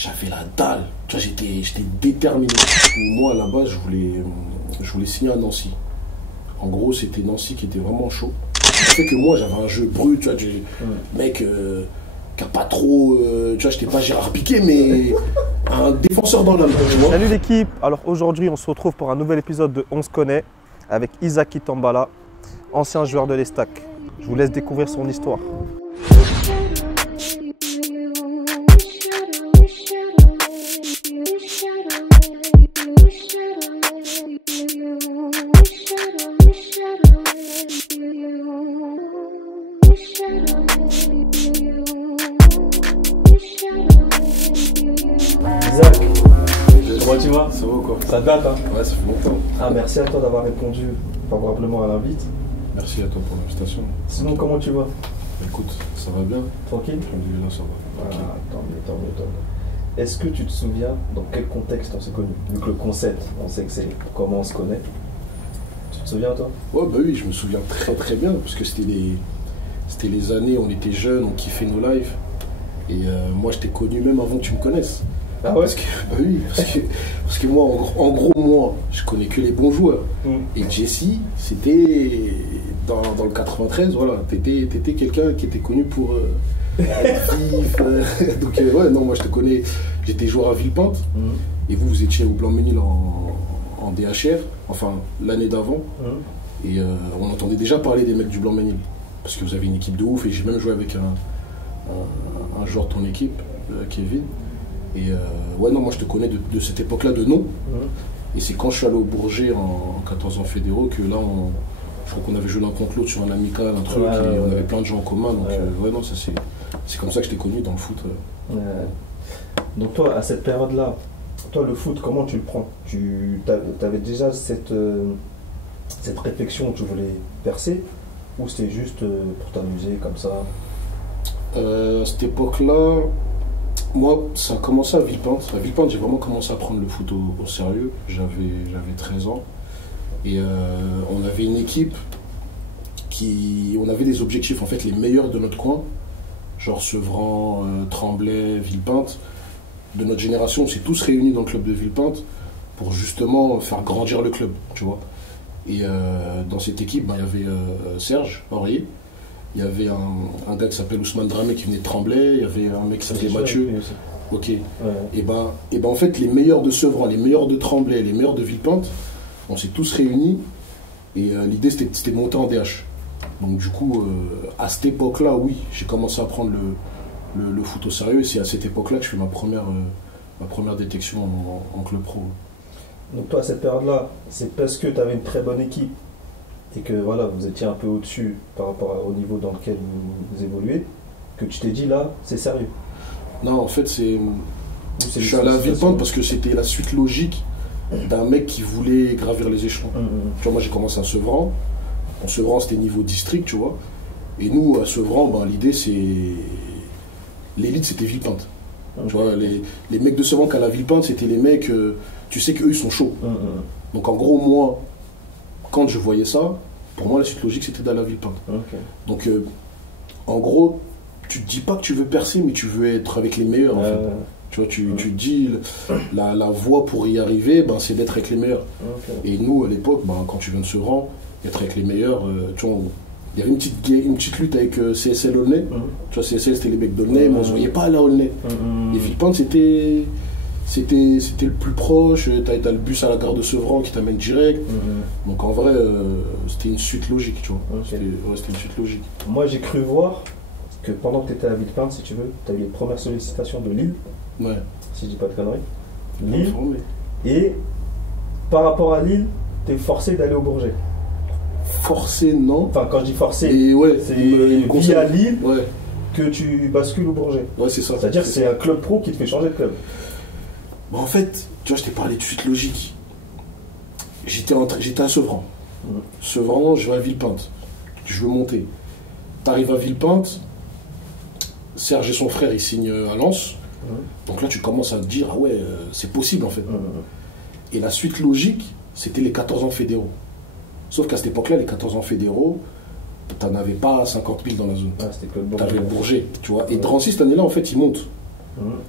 j'avais la dalle. Tu vois, j'étais déterminé. Moi, à la base, je voulais signer à Nancy. En gros, c'était Nancy qui était vraiment chaud. Ça fait que moi, j'avais un jeu brut, tu vois, mec qui a pas trop, tu vois, j'étais pas Gérard Piqué, mais un défenseur dans l'âme. Salut l'équipe, alors aujourd'hui on se retrouve pour un nouvel épisode de On se connaît avec Isaac Itambala, ancien joueur de l'Estac. Je vous laisse découvrir son histoire. Isaac, comment tu vas? Ça va ou quoi? Ça date hein? Ouais, ça fait longtemps. Ah, merci à toi d'avoir répondu favorablement à l'invite. Merci à toi pour l'invitation. Sinon, comment tu vas? Écoute, ça va bien? Tranquille? Alhamdoulilah, ça va. Ah, Tranquille. tant mieux, tant mieux, tant mieux. Est-ce que tu te souviens dans quel contexte on s'est connus? Vu que le concept, on sait que c'est comment on se connaît. Tu te souviens toi? Ouais, bah oui, je me souviens très très bien, parce que c'était les années où on était jeunes, on kiffait nos lives. Et moi, je t'ai connu même avant que tu me connaisses. Ah ouais? Parce que, bah oui, parce que moi, en gros, moi, je connais que les bons joueurs. Et Jesse, c'était dans le 93, voilà, t'étais quelqu'un qui était connu pour être vif. Donc, ouais, non, moi, je te connais, j'étais joueur à Villepinte, et vous étiez au Blanc-Ménil en DHR, enfin, l'année d'avant. Et on entendait déjà parler des mecs du Blanc-Ménil, parce que vous avez une équipe de ouf, et j'ai même joué avec un joueur de ton équipe, Kevin. Et ouais, non, moi je te connais de cette époque-là de nom. Et c'est quand je suis allé au Bourget en 14 ans fédéraux que là, je crois qu'on avait joué l'un contre l'autre sur un amical, un truc, et on avait plein de gens en commun. Donc, ouais, non, ça c'est comme ça que je t'ai connu dans le foot. Donc, toi, à cette période-là, toi, le foot, comment tu le prends? Tu avais déjà cette réflexion que tu voulais percer, ou c'était juste pour t'amuser comme ça? À cette époque-là, moi, ça a commencé à Villepinte. À Villepinte, j'ai vraiment commencé à prendre le foot au sérieux. J'avais 13 ans. Et on avait une équipe on avait des objectifs, en fait, les meilleurs de notre coin. Genre Sevran, Tremblay, Villepinte. De notre génération, on s'est tous réunis dans le club de Villepinte pour justement faire grandir le club, tu vois. Et dans cette équipe, ben, il y avait Serge Aurier. Il y avait un gars qui s'appelle Ousmane Dramé qui venait de Tremblay, il y avait un mec qui s'appelait Mathieu. Ok. Ouais. Et ben en fait, les meilleurs de Sevran, les meilleurs de Tremblay, les meilleurs de Villepinte, on s'est tous réunis et l'idée c'était de monter en DH. Donc du coup, à cette époque-là, oui, j'ai commencé à prendre le foot au sérieux et c'est à cette époque-là que je fais ma première détection en club pro. Donc toi, à cette période-là, c'est parce que tu avais une très bonne équipe et que voilà, vous étiez un peu au-dessus par rapport au niveau dans lequel vous évoluez, que tu t'es dit là, c'est sérieux? Non, en fait, je suis allé à Villepinte parce que c'était la suite logique d'un mec qui voulait gravir les échelons. Tu vois, moi j'ai commencé à Sevran. En Sevran, c'était niveau district, tu vois. Et nous, à Sevran, ben, l'idée c'est. L'élite, c'était Villepinte. Tu vois, les mecs de Sevran qu'à la Villepinte, c'était les mecs, tu sais qu'eux, ils sont chauds. Donc en gros, moi, quand je voyais ça, pour moi, la suite logique, c'était d'aller à Villepinte. Donc, en gros, tu te dis pas que tu veux percer, mais tu veux être avec les meilleurs, en fait. Tu vois, tu te dis, la voie pour y arriver, ben, c'est d'être avec les meilleurs. Et nous, à l'époque, ben, quand tu viens de Sevran, être avec les meilleurs, tu vois, il y avait une petite lutte avec CSL Aulnay. Tu vois, CSL, c'était les mecs d'Aulnay, mais on se voyait pas aller à Aulnay. Et Villepinte, c'était le plus proche, t'as le bus à la gare de Sevran qui t'amène direct. Donc en vrai, c'était une suite logique, tu vois. C'était une suite logique. Moi, j'ai cru voir que pendant que tu étais à Villepinte, si tu veux, tu as eu les premières sollicitations de Lille. Ouais. Si je dis pas de conneries. Lille. Formé. Et par rapport à Lille, tu es forcé d'aller au Bourget. Forcé, non. Enfin, quand je dis forcé, ouais, c'est via Lille ouais. que tu bascules au Bourget. Ouais, c'est ça. C'est-à-dire que c'est un club pro qui te fait changer de club. Bah en fait, tu vois, je t'ai parlé de suite logique. J'étais à Sevran. Sevran, je vais à Villepinte. Je veux monter. T'arrives à Villepinte, Serge et son frère, ils signent à Lens. Donc là, tu commences à te dire, ah ouais, c'est possible en fait. Et la suite logique, c'était les 14 ans fédéraux. Sauf qu'à cette époque-là, les 14 ans fédéraux, t'en avais pas 50 000 dans la zone. Ah, c'était Claude Bourget. T'avais le Bourget, tu vois. Et Drancy, cette année-là, en fait, il monte.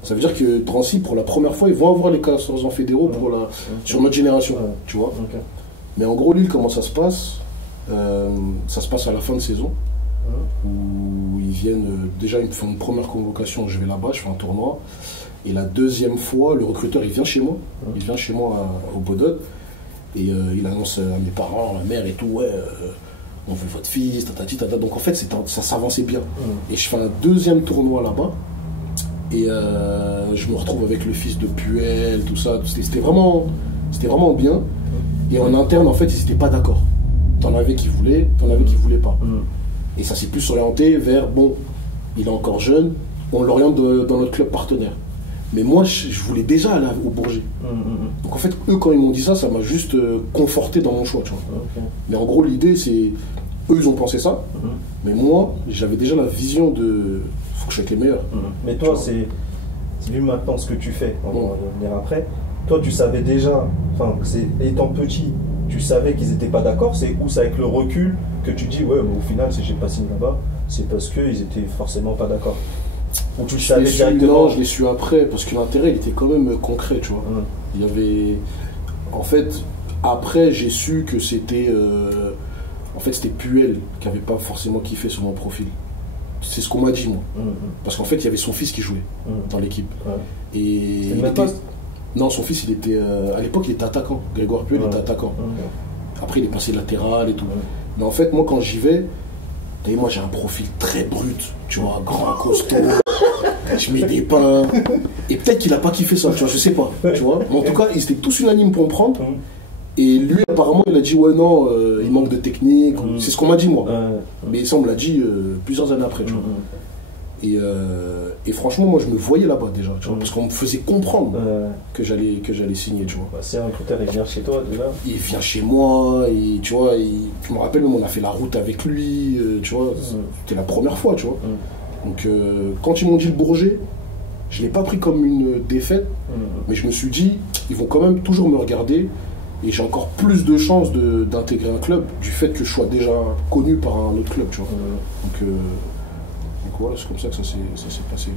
Ça veut dire que Drancy, pour la première fois, ils vont avoir les 14 ans fédéraux sur notre génération, tu vois. Mais en gros, Lille, comment ça se passe? Ça se passe à la fin de saison, où ils viennent, déjà ils me font une première convocation, je vais là-bas, je fais un tournoi. Et la deuxième fois, le recruteur, il vient chez moi. Il vient chez moi au Bodot. Et il annonce à mes parents, à ma mère et tout, ouais, on veut votre fils, tatati, tata. Donc en fait, ça s'avançait bien. Et je fais un deuxième tournoi là-bas. Et je me retrouve avec le fils de Puel, tout ça. C'était vraiment bien. Et en interne, en fait, ils n'étaient pas d'accord. T'en avais qui voulaient, t'en avais qui voulaient pas. Et ça s'est plus orienté vers, bon, il est encore jeune, on l'oriente dans notre club partenaire. Mais moi, je voulais déjà aller au Bourget. Donc en fait, eux, quand ils m'ont dit ça, ça m'a juste conforté dans mon choix, tu vois. Mais en gros, l'idée, c'est... Eux, ils ont pensé ça. Mais moi, j'avais déjà la vision de... Faut que je sois avec les meilleurs. Mais toi, c'est vu maintenant ce que tu fais, on va y revenir après. Toi, tu savais déjà, enfin, étant petit, tu savais qu'ils n'étaient pas d'accord. C'est avec le recul que tu dis, ouais, mais au final, si j'ai pas signé là-bas, c'est parce qu'ils étaient forcément pas d'accord. Ou tu le savais directement? Non, je l'ai su après, parce que l'intérêt, il était quand même concret, tu vois. Il y avait... En fait, après, j'ai su que c'était... En fait, c'était Puel qui n'avait pas forcément kiffé sur mon profil. C'est ce qu'on m'a dit, moi. Parce qu'en fait, il y avait son fils qui jouait dans l'équipe. Et c'est le même poste? Non, son fils, il était... à l'époque, il était attaquant. Grégoire Puel était attaquant. Après, il est passé latéral et tout. Mais en fait, moi, quand j'y vais... Moi, j'ai un profil très brut, tu vois, grand, costaud, je mets des pains. Et peut-être qu'il a pas kiffé ça, tu vois, je sais pas, tu vois. Mais en tout cas, ils étaient tous unanimes pour me prendre. Et lui, apparemment, il a dit, ouais, non, il manque de technique. C'est ce qu'on m'a dit, moi. Mais ça, on me l'a dit plusieurs années après, tu vois. Et franchement, moi, je me voyais là-bas déjà, tu vois, parce qu'on me faisait comprendre que j'allais signer, tu vois. Si un recruteur, il vient chez toi, déjà? Il vient chez moi, et tu vois, je me rappelle même, on a fait la route avec lui, tu vois, c'était la première fois, tu vois. Donc, quand ils m'ont dit le Bourget, je ne l'ai pas pris comme une défaite, mais je me suis dit, ils vont quand même toujours me regarder, et j'ai encore plus de chances d'intégrer un club, du fait que je sois déjà connu par un autre club, tu vois. Donc voilà, c'est comme ça que ça s'est passé.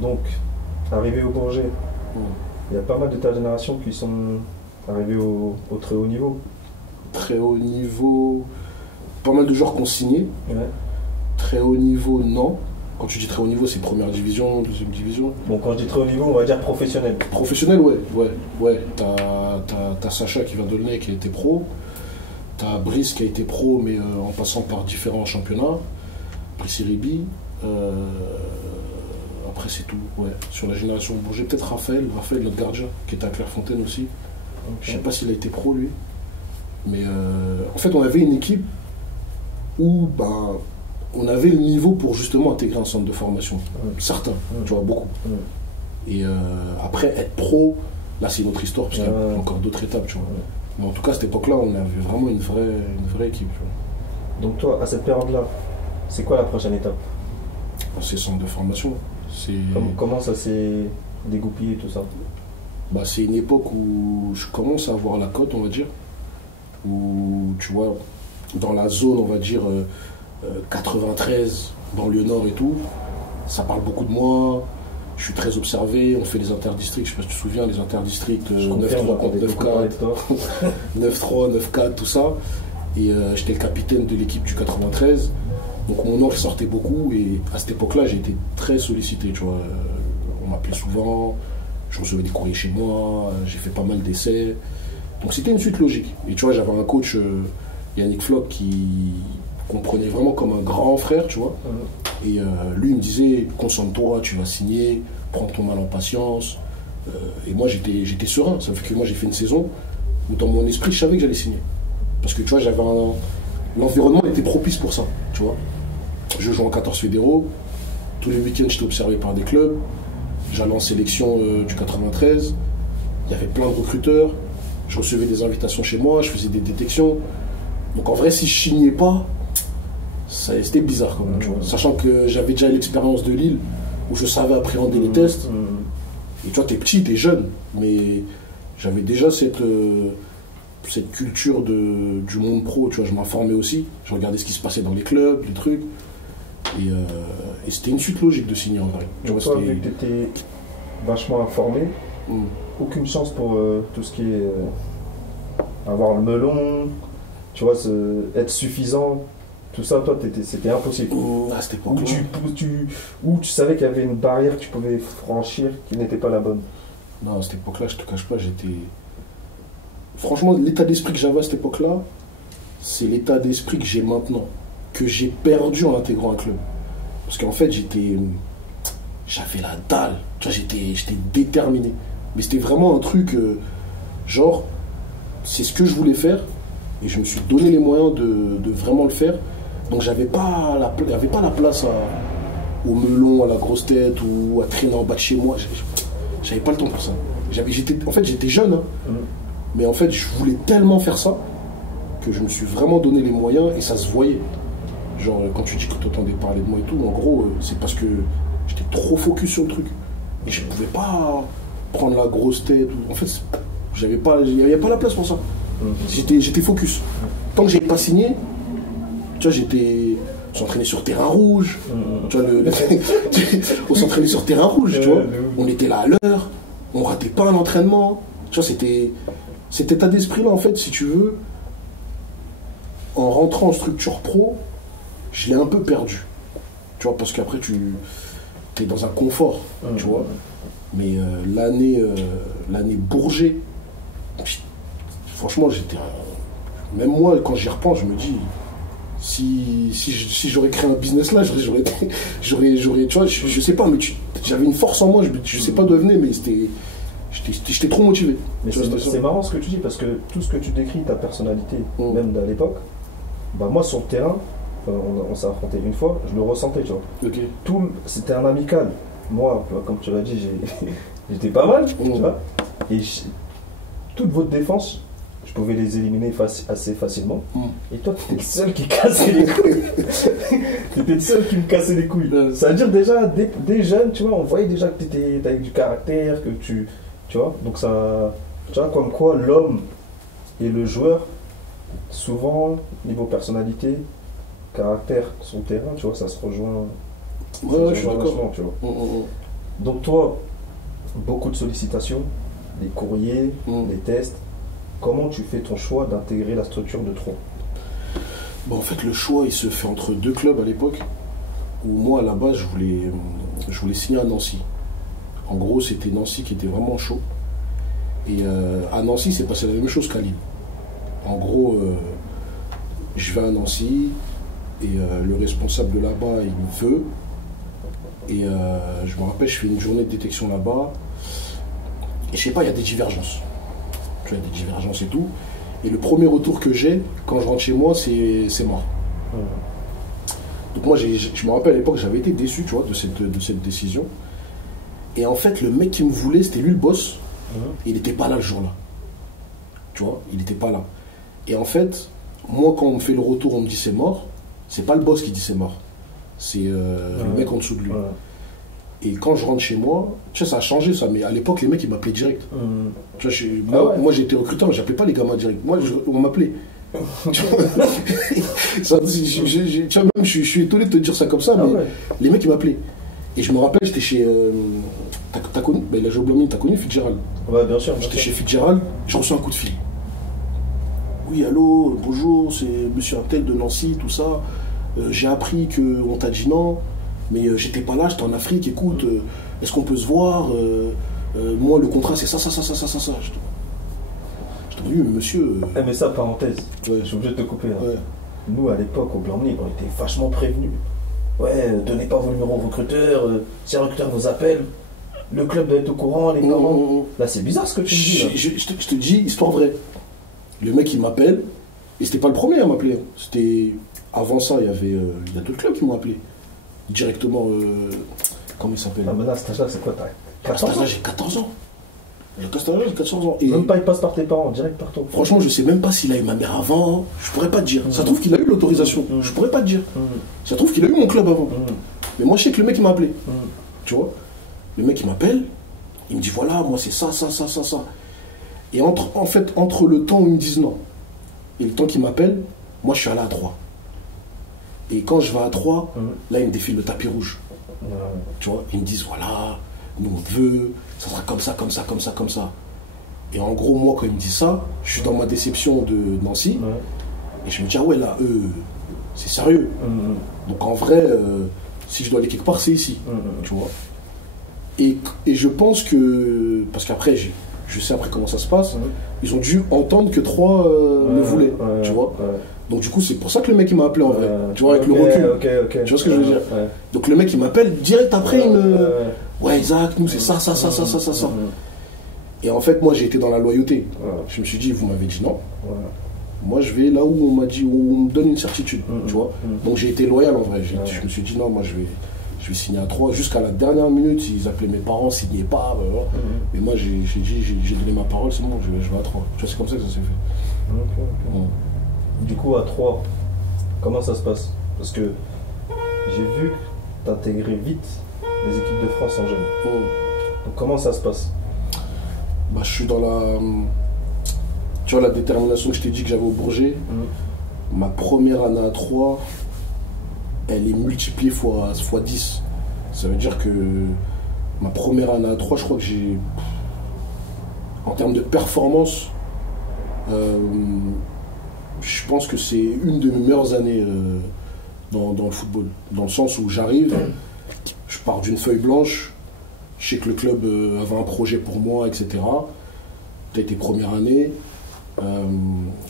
Donc, arrivé au Bourget, il y a pas mal de ta génération qui sont arrivés au très haut niveau. Très haut niveau, pas mal de joueurs qui ont signé. Très haut niveau, non. Quand tu dis très haut niveau, c'est première division, deuxième division. Bon, quand je dis très haut niveau, on va dire professionnel. Professionnel, ouais. T'as Sacha qui vient de Launay qui a été pro. T'as Brice qui a été pro, mais en passant par différents championnats. Brice Ribi. Après, c'est tout. Ouais. Sur la génération Bourget, peut-être Raphaël, notre gardien, qui était à Clairefontaine aussi. Je sais pas s'il a été pro, lui. Mais en fait, on avait une équipe où on avait le niveau pour justement intégrer un centre de formation. Certains, tu vois, beaucoup. Et après, être pro, là, c'est une autre histoire, parce qu'il y a encore d'autres étapes, tu vois. Mais en tout cas, à cette époque-là, on avait vraiment une vraie équipe. Tu vois. Donc toi, à cette période-là, c'est quoi la prochaine étape? C'est centre de formation. Comment ça s'est dégoupillé, tout ça? C'est une époque où je commence à avoir la cote, on va dire. Où, tu vois, dans la zone, on va dire, 93, banlieue nord et tout, ça parle beaucoup de moi. Je suis très observé, on fait les interdistricts, je sais pas si tu te souviens, les interdistricts 9-3 contre 9-4, 9-3, 9-4, tout ça. Et j'étais le capitaine de l'équipe du 93. Donc mon nom sortait beaucoup et à cette époque-là, j'ai été très sollicité, tu vois. On m'appelait souvent, je recevais des courriers chez moi, j'ai fait pas mal d'essais. Donc c'était une suite logique. Et tu vois, j'avais un coach, Yannick Floch, qu'on prenait vraiment comme un grand frère, tu vois. Et lui, il me disait, concentre-toi, tu vas signer, prends ton mal en patience. Et moi, j'étais serein. Ça fait que moi, j'ai fait une saison où dans mon esprit, je savais que j'allais signer. Parce que tu vois, l'environnement était propice pour ça, tu vois. Je jouais en 14 fédéraux, tous les week-ends j'étais observé par des clubs, j'allais en sélection du 93, il y avait plein de recruteurs, je recevais des invitations chez moi, je faisais des détections. Donc en vrai, si je signais pas, c'était bizarre quand même, tu vois. Sachant que j'avais déjà l'expérience de Lille, où je savais appréhender les tests. Et tu vois, t'es petit, t'es jeune, mais j'avais déjà cette culture du monde pro, tu vois, je m'informais aussi, je regardais ce qui se passait dans les clubs, les trucs. Et c'était une suite logique de signer en vrai. Donc toi, vu que tu étais vachement informé, aucune chance pour tout ce qui est avoir le melon, tu vois, être suffisant, tout ça, toi, c'était impossible. À cette époque, ou tu savais qu'il y avait une barrière que tu pouvais franchir qui n'était pas la bonne. Non, à cette époque-là, je te cache pas, j'étais... Franchement, l'état d'esprit que j'avais à cette époque-là, c'est l'état d'esprit que j'ai maintenant, que j'ai perdu en intégrant un club. Parce qu'en fait, j'avais la dalle, tu vois, j'étais déterminé. Mais c'était vraiment un truc, genre, c'est ce que je voulais faire, et je me suis donné les moyens de vraiment le faire. Donc j'avais pas la place au melon, à la grosse tête, ou à traîner en bas de chez moi. J'avais pas le temps pour ça. J'étais jeune, hein, mais en fait, je voulais tellement faire ça que je me suis vraiment donné les moyens, et ça se voyait. Genre, quand tu dis que tu entendais parler de moi et tout, en gros, c'est parce que j'étais trop focus sur le truc. Et je pouvais pas prendre la grosse tête. En fait, il n'y avait pas la place pour ça. J'étais focus. Tant que j'avais pas signé, tu vois, on s'entraînait sur terrain rouge. Tu vois, on s'entraînait sur terrain rouge, tu vois. On était là à l'heure, on ratait pas un entraînement. Tu vois, c'était cet état d'esprit-là, en fait, si tu veux, en rentrant en structure pro, je l'ai un peu perdu. Tu vois, parce qu'après, tu es dans un confort, tu vois. Mais l'année Bourget, franchement, même moi, quand j'y repense, je me dis, si j'aurais créé un business là, j'aurais, tu vois, je sais pas, mais j'avais une force en moi, je sais pas d'où venait, mais j'étais trop motivé. Mais c'est marrant ce que tu dis, parce que tout ce que tu décris, ta personnalité, même à l'époque, bah moi sur le terrain, on s'est affronté une fois, je le ressentais, tu vois. Okay. C'était un amical. Moi, comme tu l'as dit, j'étais pas mal, tu vois. Et toutes vos défenses, je pouvais les éliminer assez facilement. Et toi, tu étais le seul qui cassait les couilles. Tu étais le seul qui me cassait les couilles. Ça veut dire déjà, dès jeune, tu vois, on voyait déjà que tu avais du caractère, que tu vois. Donc ça, tu vois, comme quoi l'homme et le joueur, souvent, niveau personnalité, caractère sur le terrain, tu vois, ça se rejoint. Ouais, je suis d'accord. Tu vois. Donc toi, beaucoup de sollicitations, des courriers, des tests. Comment tu fais ton choix d'intégrer la structure de Troyes? Bon, en fait, le choix, il se fait entre deux clubs à l'époque, où moi, à la base, je voulais signer à Nancy. En gros, c'était Nancy qui était vraiment chaud. Et à Nancy, c'est passé la même chose qu'à Lille. En gros, je vais à Nancy, et le responsable de là-bas, il me veut. Et je me rappelle, je fais une journée de détection là-bas. Et je sais pas, il y a des divergences. Tu vois, des divergences et tout. Et le premier retour que j'ai, quand je rentre chez moi, c'est mort. Donc moi, je me rappelle à l'époque, j'avais été déçu, tu vois, de cette décision. Et en fait, le mec qui me voulait, c'était lui le boss. Et il n'était pas là le jour-là. Tu vois, il n'était pas là. Et en fait, moi, quand on me fait le retour, on me dit c'est mort. C'est pas le boss qui dit c'est mort. C'est le mec en dessous de lui. Et quand je rentre chez moi, tu sais, ça a changé ça, mais à l'époque, les mecs, ils m'appelaient direct. Tu vois, moi, j'étais recruteur, mais j'appelais pas les gamins direct. Moi, on m'appelait. Tu vois, même, je suis étonné de te dire ça comme ça, mais les mecs, ils m'appelaient. Et je me rappelle, j'étais chez... t'as connu, ben, là, j'ai oublié, t'as connu Fitzgerald? Ouais, bien sûr. J'étais chez Fitzgerald, je reçois un coup de fil. Oui, allô, bonjour, c'est monsieur Intel de Nancy, tout ça. J'ai appris qu'on t'a dit non, mais j'étais pas là, j'étais en Afrique, écoute, est-ce qu'on peut se voir? Moi, le contrat, c'est ça. Je t'ai dit, monsieur... mais ça, parenthèse, je suis obligé de te couper. Hein. Ouais. Nous, à l'époque, au Blanc-Mini, on était vachement prévenus. Ouais, donnez pas vos numéros aux recruteurs, si un recruteur vous appelle, le club doit être au courant, les parents... Là, c'est bizarre ce que tu me dis. Là. Je te dis, histoire vraie. Le mec, il m'appelle, et c'était pas le premier à m'appeler. C'était... Avant ça, il y a d'autres clubs qui m'ont appelé. Directement, comment il s'appelle? Ah, mais là, cet âge-là, c'est quoi? À cet âge-là, j'ai 14 ans. J'ai 14 ans. Et même pas, il passe par tes parents, direct par toi. Franchement, je sais même pas s'il a eu ma mère avant. Je pourrais pas te dire. Ça trouve qu'il a eu l'autorisation. Je pourrais pas te dire. Ça trouve qu'il a eu mon club avant. Mais moi, je sais que le mec, il m'a appelé. Tu vois? Le mec, il m'appelle. Il me dit, voilà, moi, c'est ça. Et entre le temps où ils me disent non et le temps qu'ils m'appellent, moi, je suis allé à 3. Et quand je vais à 3, là, ils me défilent le tapis rouge. Tu vois, ils me disent, voilà, nous on veut, ça sera comme ça, comme ça, comme ça, comme ça. Et en gros, moi, quand ils me disent ça, je suis dans ma déception de Nancy. Et je me dis, ah ouais, là, eux, c'est sérieux. Donc en vrai, si je dois aller quelque part, c'est ici. Tu vois. Et je pense que, parce qu'après, je sais après comment ça se passe, ils ont dû entendre que 3 me voulaient. Tu vois. Donc du coup, c'est pour ça que le mec il m'a appelé en vrai. Tu vois, avec le recul. Tu vois ce que je veux dire. Donc le mec il m'appelle direct après, il me. Ouais, Isaac, nous c'est ça. Et en fait, moi j'ai été dans la loyauté. Je me suis dit, vous m'avez dit non. Moi je vais là où on m'a dit, où on me donne une certitude. Tu vois. Donc j'ai été loyal en vrai. Je me suis dit, non, moi je vais signer à 3. Jusqu'à la dernière minute, ils appelaient mes parents, signaient pas. Mais moi j'ai dit, j'ai donné ma parole, c'est bon, je vais à 3. Tu vois, c'est comme ça que ça s'est fait. Du coup, à 3, comment ça se passe? Parce que j'ai vu que tu intégrais vite les équipes de France en jeune. Donc comment ça se passe? Bah, je suis dans la... Tu vois, la détermination que je t'ai dit que j'avais au Bourget, ma première année à 3, elle est multipliée fois 10. Ça veut dire que ma première année à 3, je crois que j'ai... En termes de performance, je pense que c'est une de mes meilleures années dans le football. Dans le sens où j'arrive, je pars d'une feuille blanche, je sais que le club avait un projet pour moi, etc. Ça a été première année.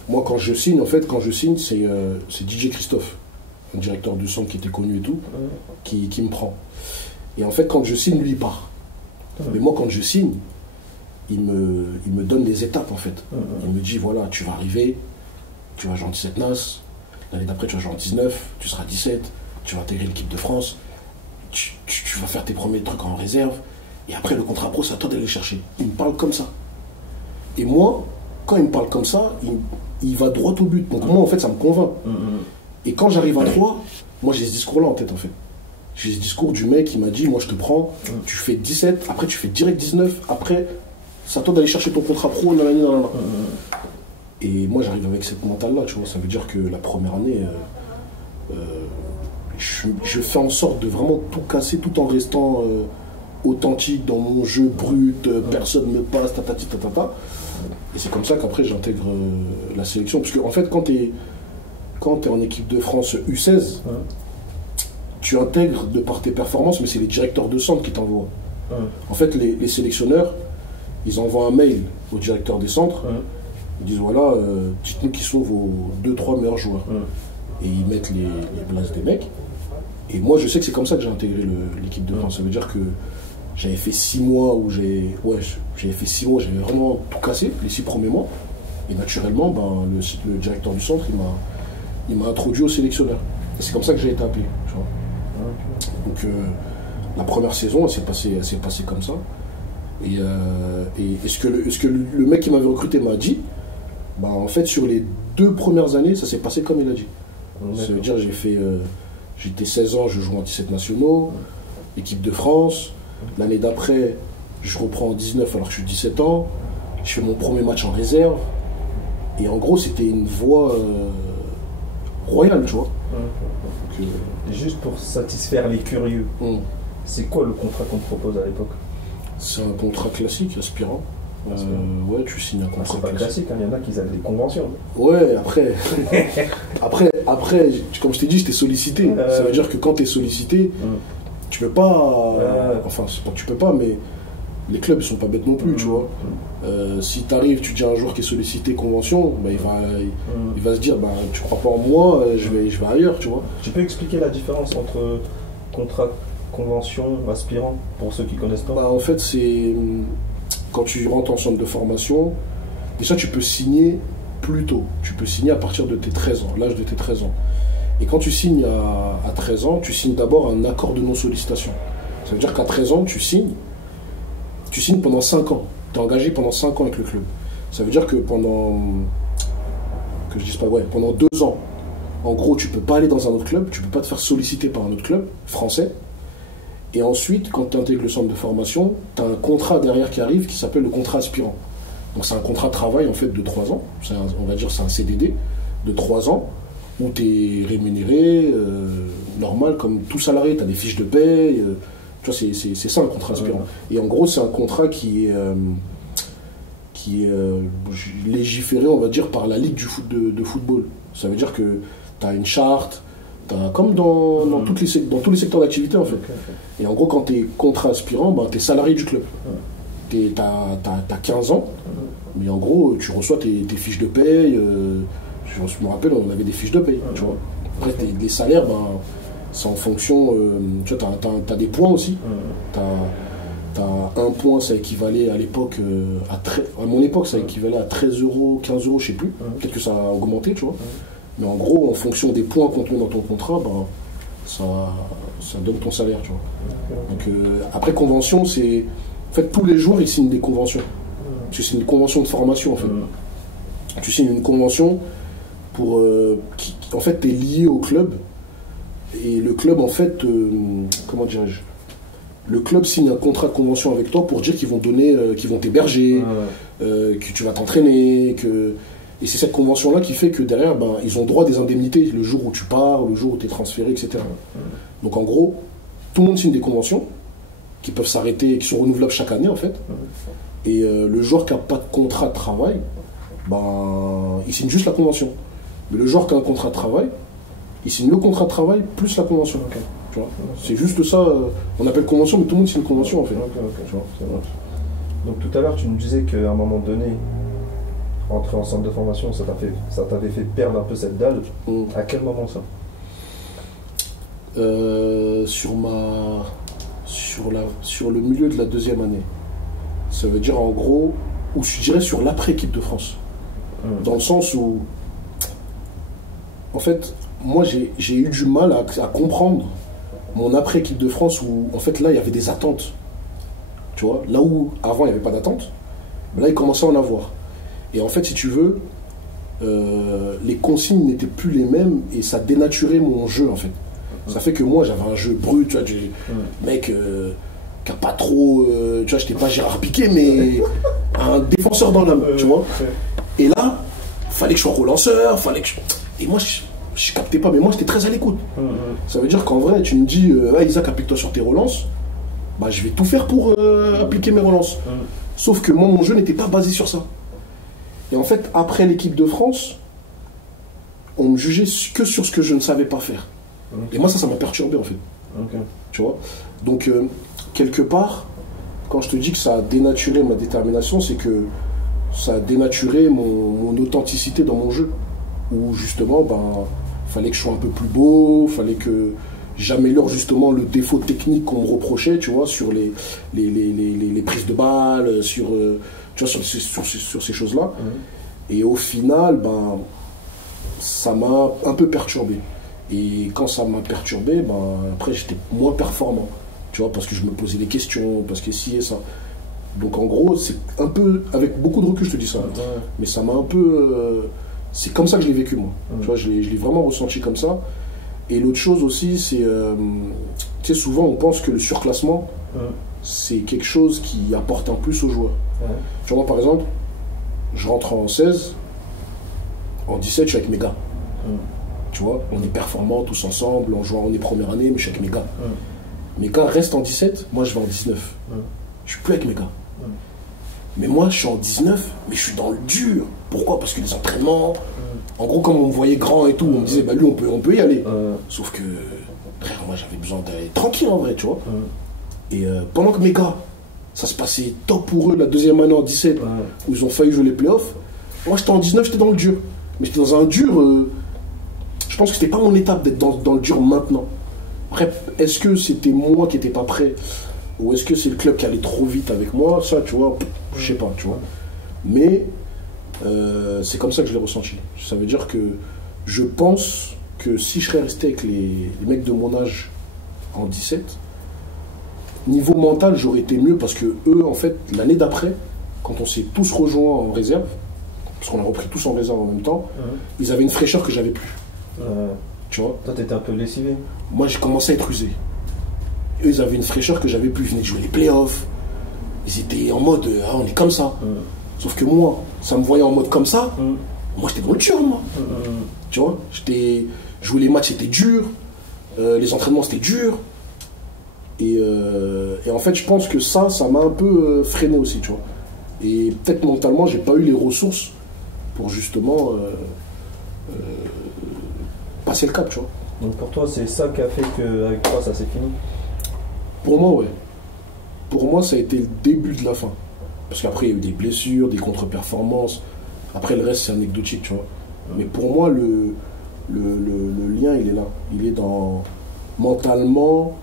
Moi, quand je signe, c'est DJ Christophe, un directeur du centre qui était connu et tout, qui me prend. Et en fait, quand je signe, lui, il part. Mais moi, quand je signe, il me donne des étapes, en fait. Il me dit, voilà, tu vas arriver, tu vas jouer en 17 NAS, l'année d'après tu vas jouer en 19, tu seras 17, tu vas intégrer l'équipe de France, tu vas faire tes premiers trucs en réserve, et après le contrat pro, c'est à toi d'aller le chercher. Il me parle comme ça. Et moi, quand il me parle comme ça, il va droit au but. Donc moi, en fait, ça me convainc. Et quand j'arrive à 3, moi j'ai ce discours-là en tête, en fait. J'ai ce discours du mec qui m'a dit, moi je te prends, tu fais 17, après tu fais direct 19, après, c'est à toi d'aller chercher ton contrat pro, nanana. Et moi, j'arrive avec cette mentale-là, tu vois. Ça veut dire que la première année, je fais en sorte de vraiment tout casser tout en restant authentique dans mon jeu brut, personne ne me passe, tatati tatata. Et c'est comme ça qu'après, j'intègre la sélection. Parce qu'en fait, quand tu es en équipe de France U16, tu intègres de par tes performances, mais c'est les directeurs de centre qui t'envoient. En fait, les sélectionneurs, ils envoient un mail au directeur des centres. Ils disent voilà, dites-nous qui sont vos 2-3 meilleurs joueurs. Et ils mettent les places des mecs. Et moi, je sais que c'est comme ça que j'ai intégré l'équipe de France. Ça veut dire que j'avais fait 6 mois où j'avais vraiment tout cassé, les 6 premiers mois. Et naturellement, le directeur du centre, il m'a introduit au sélectionneur. Et c'est comme ça que j'ai été appelé. Tu vois. Donc, la première saison, elle s'est passée comme ça. Et ce que le mec qui m'avait recruté m'a dit, en fait, sur les 2 premières années, ça s'est passé comme il a dit. Ça veut dire, j'étais 16 ans, je joue en 17 nationaux, équipe de France. L'année d'après, je reprends en 19 alors que je suis 17 ans. Je fais mon premier match en réserve. Et en gros, c'était une voie royale, tu vois. Donc, juste pour satisfaire les curieux, c'est quoi le contrat qu'on te propose à l'époque? C'est un contrat classique, aspirant. Ouais, tu signes un contrat c'est pas classique, il y en a qui ont des conventions. Ouais, après, comme je t'ai dit, j'étais sollicité. Ça veut dire que quand tu es sollicité, tu peux pas. Enfin, c'est pas que tu peux pas, mais les clubs ils sont pas bêtes non plus, tu vois. Si tu arrives, tu dis à un joueur qui est sollicité convention, il va se dire tu crois pas en moi, je vais ailleurs, tu vois. Tu peux expliquer la différence entre contrat, convention, aspirant, pour ceux qui connaissent pas? En fait, c'est quand tu rentres en centre de formation, déjà tu peux signer plus tôt. Tu peux signer à partir de tes 13 ans, l'âge de tes 13 ans. Et quand tu signes à 13 ans, tu signes d'abord un accord de non-sollicitation. Ça veut dire qu'à 13 ans, tu signes pendant 5 ans. Tu es engagé pendant 5 ans avec le club. Ça veut dire que pendant 2 ans, en gros, tu peux pas aller dans un autre club, tu peux pas te faire solliciter par un autre club français. Et ensuite, quand tu intègres le centre de formation, tu as un contrat derrière qui arrive qui s'appelle le contrat aspirant. Donc c'est un contrat de travail en fait de 3 ans. On va dire c'est un CDD de 3 ans où tu es rémunéré, normal, comme tout salarié, tu as des fiches de paye. Tu vois, c'est ça un contrat aspirant. Et en gros, c'est un contrat qui est légiféré, on va dire, par la Ligue de football. Ça veut dire que tu as une charte, comme dans tous les secteurs d'activité, en fait. Et en gros, quand tu es contrat aspirant, tu es salarié du club. Tu as 15 ans, mais en gros, tu reçois tes fiches de paye. Je me rappelle, on avait des fiches de paye, tu vois. Après, les salaires, c'est en fonction. Tu vois, tu as des points aussi. T'as un point, ça équivalait à l'époque, à mon époque, ça équivalait à 13 euros, 15 euros, je sais plus. Peut-être que ça a augmenté, tu vois. Mais en gros, en fonction des points contenus dans ton contrat, ça donne ton salaire, tu vois. Donc, après, convention, c'est. En fait, tous les jours, ils signent des conventions. Parce que c'est une convention de formation, en fait. Tu signes une convention pour. En fait, tu es lié au club. Et le club, en fait, comment dirais-je, le club signe un contrat de convention avec toi pour dire qu'ils vont qu'ils vont t'héberger, que tu vas t'entraîner, et c'est cette convention-là qui fait que derrière, ils ont droit à des indemnités le jour où tu pars, le jour où tu es transféré, etc. Donc en gros, tout le monde signe des conventions qui peuvent s'arrêter, qui sont renouvelables chaque année en fait. Et le joueur qui n'a pas de contrat de travail, il signe juste la convention. Mais le joueur qui a un contrat de travail, il signe le contrat de travail plus la convention. Tu vois, c'est juste ça, on appelle convention, mais tout le monde signe une convention en fait. Tu vois, donc tout à l'heure, tu me disais qu'à un moment donné, entrer en centre de formation, ça t'avait fait perdre un peu cette dalle. À quel moment ça? Sur le milieu de la deuxième année. Ça veut dire en gros, ou je dirais sur l'après-équipe de France. Dans le sens où, en fait, moi j'ai eu du mal à comprendre mon après-équipe de France où, en fait, là, il y avait des attentes. Tu vois, là où avant, il n'y avait pas d'attente, là, il commençait à en avoir. Et en fait, si tu veux, les consignes n'étaient plus les mêmes et ça dénaturait mon jeu, en fait. Ça fait que moi, j'avais un jeu brut, tu vois, mec qui n'a pas trop... tu vois, j'étais pas Gérard Piqué, mais un défenseur dans l'âme, tu vois. Et là, fallait que je sois relanceur, fallait que Et moi, je captais pas, mais moi, j'étais très à l'écoute. Ça veut dire qu'en vrai, tu me dis, Isaac, applique-toi sur tes relances, je vais tout faire pour appliquer mes relances. Sauf que moi, mon jeu n'était pas basé sur ça. Et en fait, après l'équipe de France, on me jugeait que sur ce que je ne savais pas faire. Et moi, ça m'a perturbé, en fait. Tu vois. Donc, quelque part, quand je te dis que ça a dénaturé ma détermination, c'est que ça a dénaturé mon authenticité dans mon jeu. Où, justement, fallait que je sois un peu plus beau, fallait que j'améliore justement le défaut technique qu'on me reprochait, tu vois, sur les prises de balles, sur ces choses-là. Et au final, ça m'a un peu perturbé. Et quand ça m'a perturbé, après j'étais moins performant, tu vois, parce que je me posais des questions, parce que si et ça. Donc en gros, c'est un peu, avec beaucoup de recul je te dis ça, mais ça m'a un peu... c'est comme ça que je l'ai vécu moi, tu vois, je l'ai vraiment ressenti comme ça. Et l'autre chose aussi, c'est, tu sais, souvent on pense que le surclassement, c'est quelque chose qui apporte un plus aux joueurs. Tu vois, moi par exemple, je rentre en 16, en 17, je suis avec mes gars. Tu vois, on est performants tous ensemble, on est première année, mais je suis avec mes gars. Mes gars restent en 17, moi je vais en 19. Je suis plus avec mes gars. Mais moi je suis en 19, mais je suis dans le dur. Pourquoi? Parce que les entraînements, en gros, comme on me voyait grand et tout, on me disait, lui on peut y aller. Sauf que, frère, moi j'avais besoin d'être tranquille en vrai, tu vois. Et pendant que mes gars, ça se passait top pour eux la deuxième année en 17, où ils ont failli jouer les playoffs, moi j'étais en 19, j'étais dans le dur. Mais j'étais dans un dur, je pense que c'était pas mon étape d'être dans le dur maintenant. Après, est-ce que c'était moi qui n'étais pas prêt, ou est-ce que c'est le club qui allait trop vite avec moi? Ça, tu vois, je sais pas, tu vois. Mais c'est comme ça que je l'ai ressenti. Ça veut dire que je pense que si je serais resté avec les mecs de mon âge en 17, niveau mental, j'aurais été mieux parce que eux, en fait, l'année d'après, quand on s'est tous rejoints en réserve, parce qu'on a repris tous en réserve en même temps, ils avaient une fraîcheur que j'avais plus. Tu vois. Toi, t'étais un peu lessivé. Moi, j'ai commencé à être usé. Eux, ils avaient une fraîcheur que j'avais plus. Ils venaient de jouer les playoffs. Ils étaient en mode, on est comme ça. Sauf que moi, ça me voyait en mode comme ça. Moi, j'étais dans le dur, moi. Tu vois, jouer les matchs, c'était dur. Les entraînements, c'était dur. Et en fait, je pense que ça m'a un peu freiné aussi, tu vois. Et peut-être mentalement, j'ai pas eu les ressources pour justement passer le cap, tu vois. Donc pour toi, c'est ça qui a fait qu'avec toi, ça s'est fini? Pour moi, ouais. Pour moi, ça a été le début de la fin. Parce qu'après, il y a eu des blessures, des contre-performances. Après, le reste, c'est anecdotique, tu vois. Mais pour moi, le lien, il est là. Il est dans, mentalement,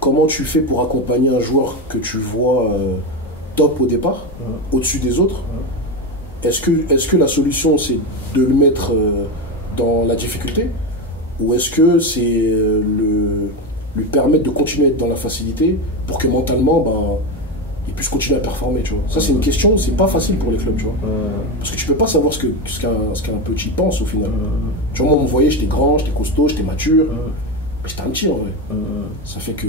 comment tu fais pour accompagner un joueur que tu vois top au départ, au-dessus des autres. Est-ce que la solution, c'est de le mettre dans la difficulté, ou est-ce que c'est lui permettre de continuer à être dans la facilité pour que mentalement, il puisse continuer à performer, tu vois. Ça, c'est une question, c'est pas facile pour les clubs, tu vois. Parce que tu peux pas savoir ce qu'un petit pense au final. Tu vois, moi, on me voyait, j'étais grand, j'étais costaud, j'étais mature, mais j'étais un petit en vrai. Ça fait que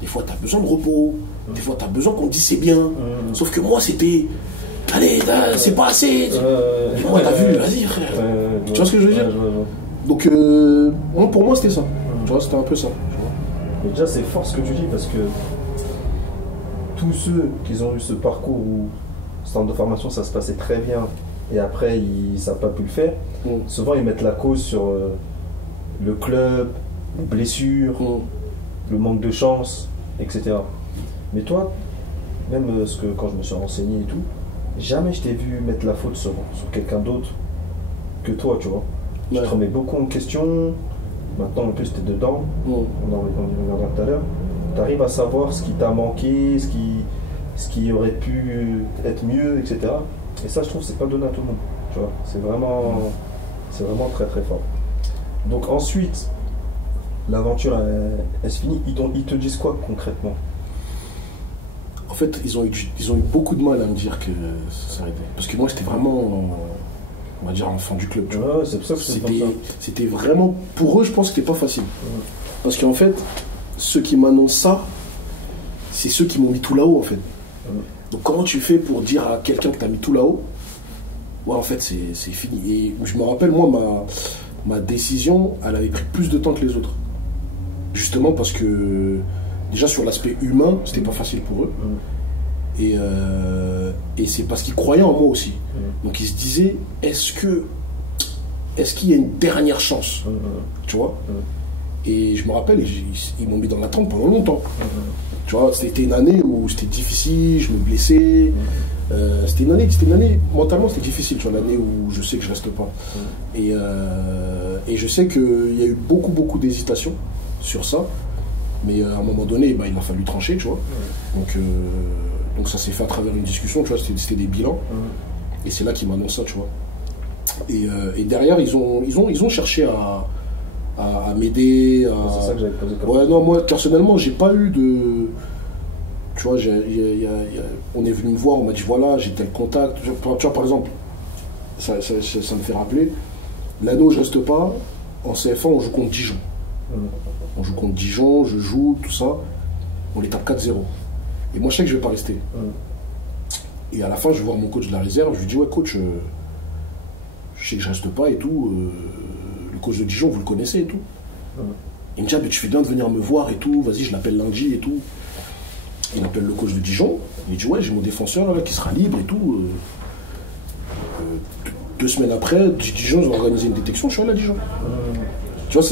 des fois, tu as besoin de repos, des fois, tu as besoin qu'on te dise c'est bien. Sauf que moi, c'était, allez, c'est pas assez. Et moi, t'as vu, vas-y, frère. Tu vois ce que je veux dire? Donc, pour moi, c'était ça. Tu vois, c'était un peu ça. Mais déjà, c'est fort ce que tu dis, parce que tous ceux qui ont eu ce parcours où centre de formation ça se passait très bien et après ça n'a pas pu le faire, souvent ils mettent la cause sur le club, les blessures, le manque de chance, etc. Mais toi, même quand je me suis renseigné et tout, jamais je t'ai vu mettre la faute sur quelqu'un d'autre que toi, tu vois. Je te remets beaucoup en question. Maintenant, en plus, tu es dedans. On y reviendra tout à l'heure. Tu arrives à savoir ce qui t'a manqué, ce qui aurait pu être mieux, etc. Et ça, je trouve, c'est pas donné à tout le monde. Tu vois, c'est vraiment très très fort. Donc ensuite, l'aventure, elle se finit. Ils te disent quoi concrètement? En fait, ils ont eu beaucoup de mal à me dire que ça s'arrêtait. Parce que moi, j'étais vraiment, on va dire, enfant du club. Tu vois. Ouais, c'est pour ça que c'était vraiment, pour eux, je pense que c'était pas facile. Parce qu'en fait, ceux qui m'annoncent ça, c'est ceux qui m'ont mis tout là-haut, en fait. Donc comment tu fais pour dire à quelqu'un que t'as mis tout là-haut? Ouais, en fait, c'est fini. Et je me rappelle, moi, ma décision, elle avait pris plus de temps que les autres. Justement parce que, déjà sur l'aspect humain, c'était pas facile pour eux. Et c'est parce qu'ils croyaient en moi aussi. Donc ils se disaient, est-ce qu'il y a une dernière chance? Tu vois? Et je me rappelle, ils m'ont mis dans l'attente pendant longtemps. Tu vois, c'était une année où c'était difficile, je me blessais. C'était une année, mentalement c'était difficile, tu vois, l'année où je sais que je reste pas. Et je sais qu'il y a eu beaucoup d'hésitation sur ça. Mais à un moment donné, il a fallu trancher, tu vois. Donc ça s'est fait à travers une discussion, tu vois, c'était des bilans. Et c'est là qu'ils m'annoncent ça, tu vois. Et derrière, ils ont cherché à m'aider. C'est ça que j'avais posé comme ouais, non, moi, personnellement, j'ai pas eu de... Tu vois, on est venu me voir, on m'a dit, voilà, j'ai tel contact. Tu vois, par exemple, ça me fait rappeler, l'année où je reste pas, en CF1, on joue contre Dijon. On joue contre Dijon, je joue, tout ça. On les tape 4-0. Et moi, je sais que je vais pas rester. Et à la fin, je vais voir mon coach de la réserve. Je lui dis, ouais, coach, je sais que je reste pas et tout. Le coach de Dijon, vous le connaissez et tout. Il me dit, ah, mais tu fais bien de venir me voir et tout. Vas-y, je l'appelle lundi et tout. Il appelle le coach de Dijon. Il dit, ouais, j'ai mon défenseur là, qui sera libre et tout. 2 semaines après, Dijon, ils ont organisé une détection. Je suis allé à Dijon. Tu vois,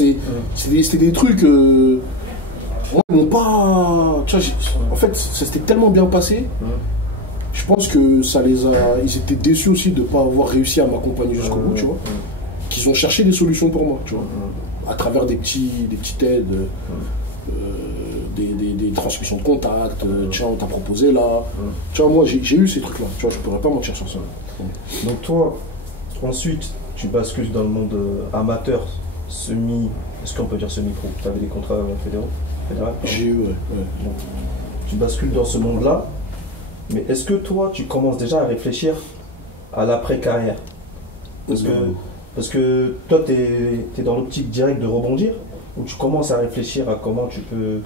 c'était des trucs. Moi, ils m'ont pas. Tu vois, en fait, ça s'était tellement bien passé. Je pense que ils étaient déçus aussi de ne pas avoir réussi à m'accompagner jusqu'au bout, tu vois. Qu'ils ont cherché des solutions pour moi, tu vois. À travers des petites aides, des transmissions de contacts. Tiens, on t'a proposé là. Tu vois, moi, j'ai eu ces trucs-là. Tu vois, je pourrais pas mentir sur ça. Donc toi, ensuite, tu bascules dans le monde amateur, est-ce qu'on peut dire semi-pro? Tu avais des contrats fédéraux? J'ai eu, ouais. Donc, tu bascules dans ce monde-là, mais est-ce que toi, tu commences déjà à réfléchir à l'après-carrière? Parce que toi, tu es dans l'optique directe de rebondir, ou tu commences à réfléchir à comment tu peux,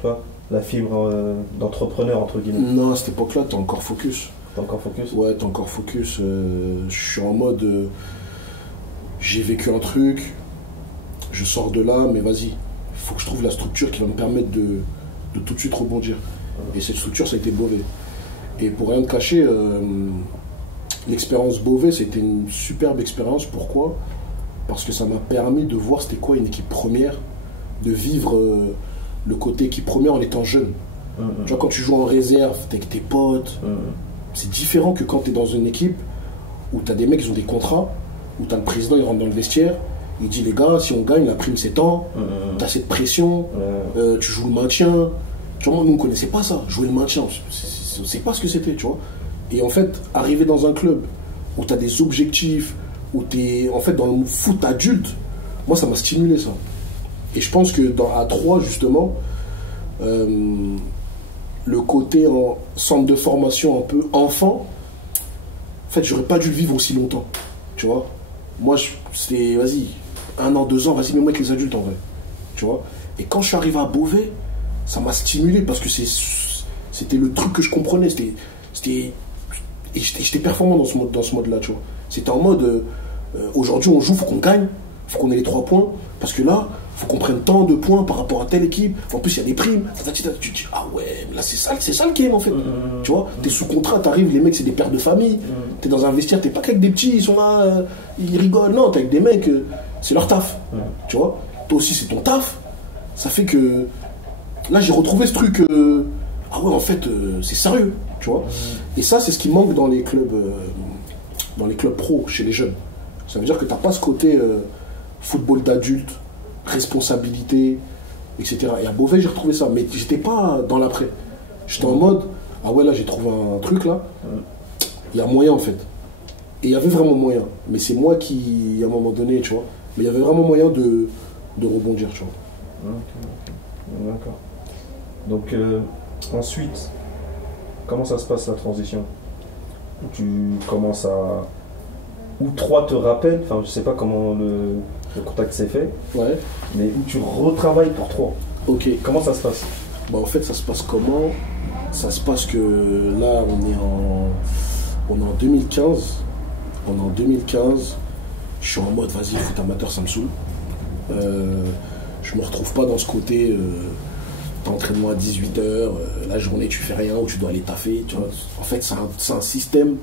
toi, la fibre d'entrepreneur, entre guillemets? Non, à cette époque-là, t'es encore focus. T'es encore focus? Ouais, t'es encore focus. Je suis en mode... j'ai vécu un truc, je sors de là, mais vas-y, il faut que je trouve la structure qui va me permettre de tout de suite rebondir. Et cette structure, ça a été Beauvais. Et pour rien te cacher, l'expérience Beauvais, c'était une superbe expérience. Pourquoi ? Parce que ça m'a permis de voir c'était quoi une équipe première, de vivre le côté équipe première en étant jeune. Tu vois, quand tu joues en réserve, t'es avec tes potes, c'est différent que quand t'es dans une équipe où t'as des mecs qui ont des contrats, où t'as le président, il rentre dans le vestiaire, il dit les gars, si on gagne, la prime c'est tant, t'as cette pression, tu joues le maintien. Tu vois, nous on connaissait pas ça, jouer le maintien, on sait pas ce que c'était, tu vois. Et en fait, arriver dans un club où t'as des objectifs, où t'es en fait dans le foot adulte, moi ça m'a stimulé ça. Et je pense que à 3 justement, le côté en centre de formation un peu enfant, en fait j'aurais pas dû le vivre aussi longtemps, tu vois. Moi c'était vas-y, 1 an, 2 ans, vas-y mets-moi avec les adultes en vrai, tu vois. Et quand je suis arrivé à Beauvais, ça m'a stimulé parce que c'était le truc que je comprenais, et j'étais performant dans ce mode-là, tu vois. C'était en mode, aujourd'hui on joue, faut qu'on gagne, faut qu'on ait les 3 points, parce que là, faut qu'on prenne tant de points par rapport à telle équipe, en plus il y a des primes, tu te dis, ah ouais, là c'est ça le game en fait, tu vois, t'es sous contrat, t'arrives, les mecs c'est des pères de famille, t'es dans un vestiaire, t'es pas qu'avec des petits, ils sont là, ils rigolent, non, t'es avec des mecs, c'est leur taf, tu vois, toi aussi c'est ton taf, ça fait que, là j'ai retrouvé ce truc, ah ouais en fait c'est sérieux, tu vois, et ça c'est ce qui manque dans les clubs pro, chez les jeunes, ça veut dire que t'as pas ce côté football d'adulte, responsabilité, etc. Et à Beauvais, j'ai retrouvé ça. Mais j'étais pas dans l'après. J'étais en mode, ah ouais, là, j'ai trouvé un truc, là. Il y a moyen, en fait. Et il y avait vraiment moyen. Mais c'est moi qui, à un moment donné, tu vois, mais il y avait vraiment moyen de rebondir, tu vois. Ok. D'accord. Donc, ensuite, comment ça se passe, la transition ? Tu commences à... Ou 3 te rappelle, enfin, je sais pas comment le contact s'est fait, ouais. Mais où tu retravailles pour 3. Ok. Comment ça se passe ? Bah en fait, ça se passe comment ? Ça se passe que là, on est en 2015. On est en 2015. Je suis en mode, vas-y, foot amateur, ça me saoule. Je me retrouve pas dans ce côté, t'as entraînement à 18h, la journée tu fais rien ou tu dois aller taffer. Tu vois. En fait, c'est un système.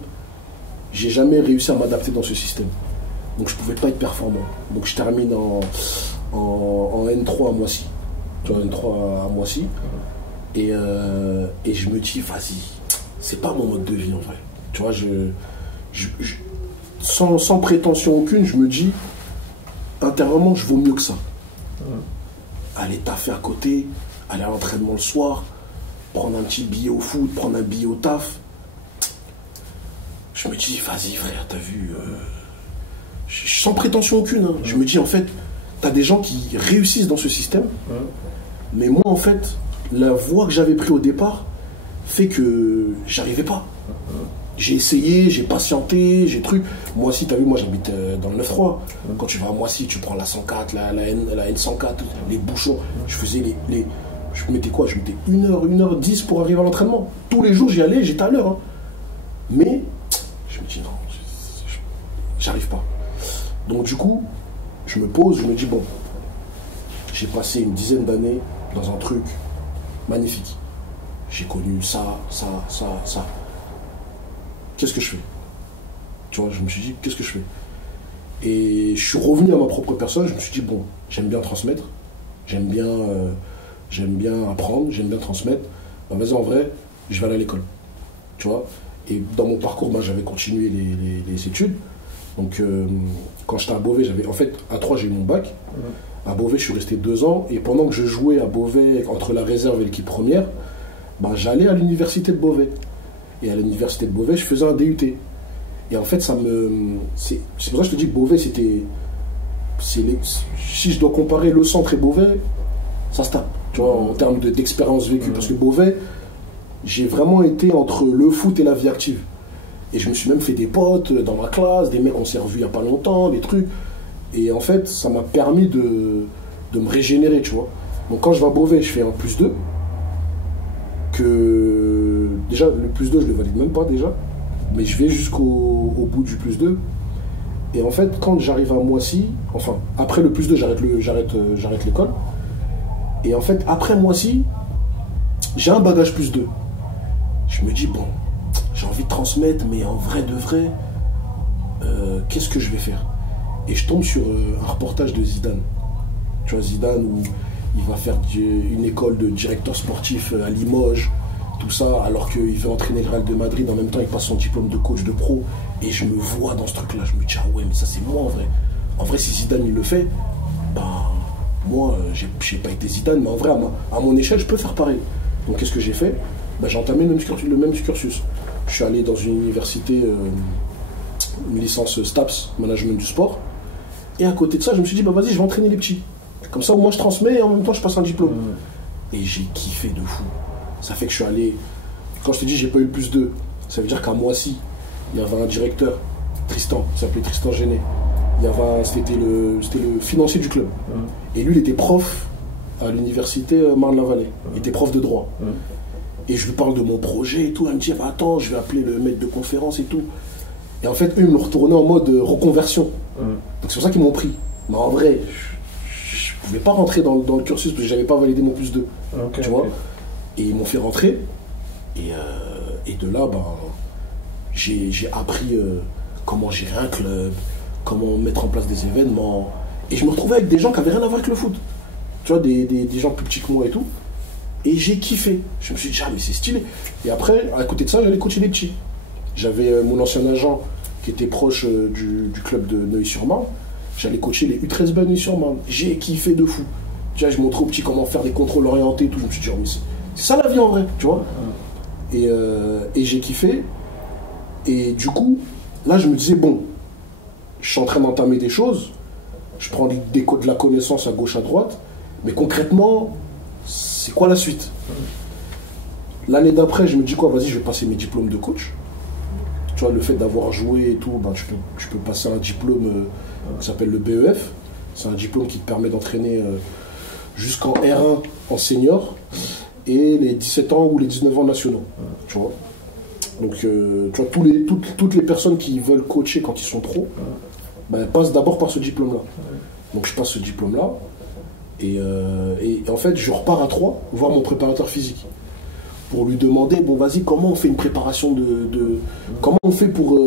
J'ai jamais réussi à m'adapter dans ce système. Donc je pouvais pas être performant. Donc je termine en N3 à Moissy. Tu vois, N3 à Moissy. Et je me dis, vas-y, c'est pas mon mode de vie en vrai. Tu vois, sans prétention aucune, je me dis, intérieurement, je vaux mieux que ça. Aller taffer à côté, aller à l'entraînement le soir, prendre un petit billet au foot, prendre un billet au taf. Je me dis, vas-y frère, t'as vu, sans prétention aucune, hein. Je me dis, en fait, t'as des gens qui réussissent dans ce système, mais moi, en fait, la voie que j'avais prise au départ fait que j'arrivais pas. J'ai essayé, j'ai patienté, j'ai truc. Moissy, t'as vu, moi j'habite dans le 9-3. Quand tu vas à Moissy, tu prends la 104, la N104, les bouchons. Je faisais je mettais quoi ? Je mettais 1h10 pour arriver à l'entraînement. Tous les jours, j'y allais, j'étais à l'heure. Hein. Mais je me dis non, j'arrive pas. Donc du coup, je me pose, je me dis bon, j'ai passé une dizaine d'années dans un truc magnifique. J'ai connu ça. Qu'est-ce que je fais ? Tu vois, je me suis dit, qu'est-ce que je fais ? Et je suis revenu à ma propre personne, je me suis dit, bon, j'aime bien transmettre, j'aime bien apprendre, j'aime bien transmettre. Ben, vas-y, en vrai, je vais aller à l'école. Tu vois ? Et dans mon parcours, ben, j'avais continué les études. Donc, quand j'étais à Beauvais, en fait, à 3, j'ai eu mon bac. À Beauvais, je suis resté 2 ans. Et pendant que je jouais à Beauvais, entre la réserve et l'équipe première, ben, j'allais à l'université de Beauvais. Et à l'université de Beauvais, je faisais un DUT. Et en fait, c'est pour ça que je te dis que Beauvais, si je dois comparer le centre et Beauvais, ça se tape, tu vois, en termes d'expérience vécue. Parce que Beauvais, j'ai vraiment été entre le foot et la vie active. Et je me suis même fait des potes dans ma classe, des mecs qu'on s'est revus il n'y a pas longtemps, des trucs. Et en fait, ça m'a permis de me régénérer, tu vois. Donc quand je vais à Beauvais, je fais un +2. Déjà, le +2, je le valide même pas déjà. Mais je vais jusqu'au bout du +2. Et en fait, quand j'arrive à Moissy, enfin, après le +2, j'arrête l'école. Et en fait, après Moissy, j'ai un bagage +2. Je me dis, bon, j'ai envie de transmettre, mais en vrai de vrai, qu'est-ce que je vais faire? Et je tombe sur un reportage de Zidane. Tu vois, Zidane, où il va faire une école de directeur sportif à Limoges, tout ça, alors qu'il veut entraîner le Real de Madrid. En même temps, il passe son diplôme de coach de pro. Et je me vois dans ce truc-là. Je me dis, ah ouais, mais ça, c'est moi en vrai. En vrai, si Zidane, il le fait, ben, moi, j'ai pas été Zidane, mais en vrai, à mon échelle, je peux faire pareil. Donc, qu'est-ce que j'ai fait? Ben, j'ai entamé le même cursus. Je suis allé dans une université, une licence STAPS, management du sport. Et à côté de ça, je me suis dit, bah vas-y, je vais entraîner les petits. Comme ça, au moins, je transmets et en même temps, je passe un diplôme. Et j'ai kiffé de fou. Ça fait que je suis allé... Quand je te dis, j'ai pas eu le +2, ça veut dire qu'à Moissy, il y avait un directeur, Tristan, il s'appelait Tristan Géné. C'était le financier du club. Et lui, il était prof à l'université Marne-la-Vallée. Il était prof de droit. Et je lui parle de mon projet et tout. Elle me dit, bah, attends, je vais appeler le maître de conférence et tout. Et en fait, eux, ils me retournaient en mode reconversion. Donc c'est pour ça qu'ils m'ont pris. Mais en vrai, je ne pouvais pas rentrer dans le cursus parce que je n'avais pas validé mon +2. Tu vois. Et ils m'ont fait rentrer. Et de là, ben, j'ai appris comment gérer un club, comment mettre en place des événements. Et je me retrouvais avec des gens qui n'avaient rien à voir avec le foot. Tu vois, des gens plus petits que moi et tout. Et j'ai kiffé. Je me suis dit, ah, mais c'est stylé. Et après, à côté de ça, j'allais coacher les petits. J'avais mon ancien agent qui était proche du club de Neuilly-sur-Marne. J'allais coacher les U13B à Neuilly-sur-Marne. J'ai kiffé de fou. Tu vois, je montrais aux petits comment faire des contrôles orientés et tout. Je me suis dit, oh, mais c'est ça la vie en vrai, tu vois. Et j'ai kiffé. Et du coup, là, je me disais, bon, je suis en train d'entamer des choses. Je prends de la connaissance à gauche, à droite. Mais concrètement, c'est quoi la suite? L'année d'après, je me dis quoi, vas-y, je vais passer mes diplômes de coach. Tu vois, le fait d'avoir joué et tout, ben, tu peux passer un diplôme qui s'appelle le BEF. C'est un diplôme qui te permet d'entraîner jusqu'en R1 en senior et les 17 ans ou les 19 ans nationaux. Tu vois. Donc, tu vois, toutes les personnes qui veulent coacher quand ils sont pros, ben, passent d'abord par ce diplôme-là. Donc, je passe ce diplôme-là. Et en fait, je repars à Troyes voir mon préparateur physique pour lui demander, bon, vas-y, comment on fait une préparation comment on fait pour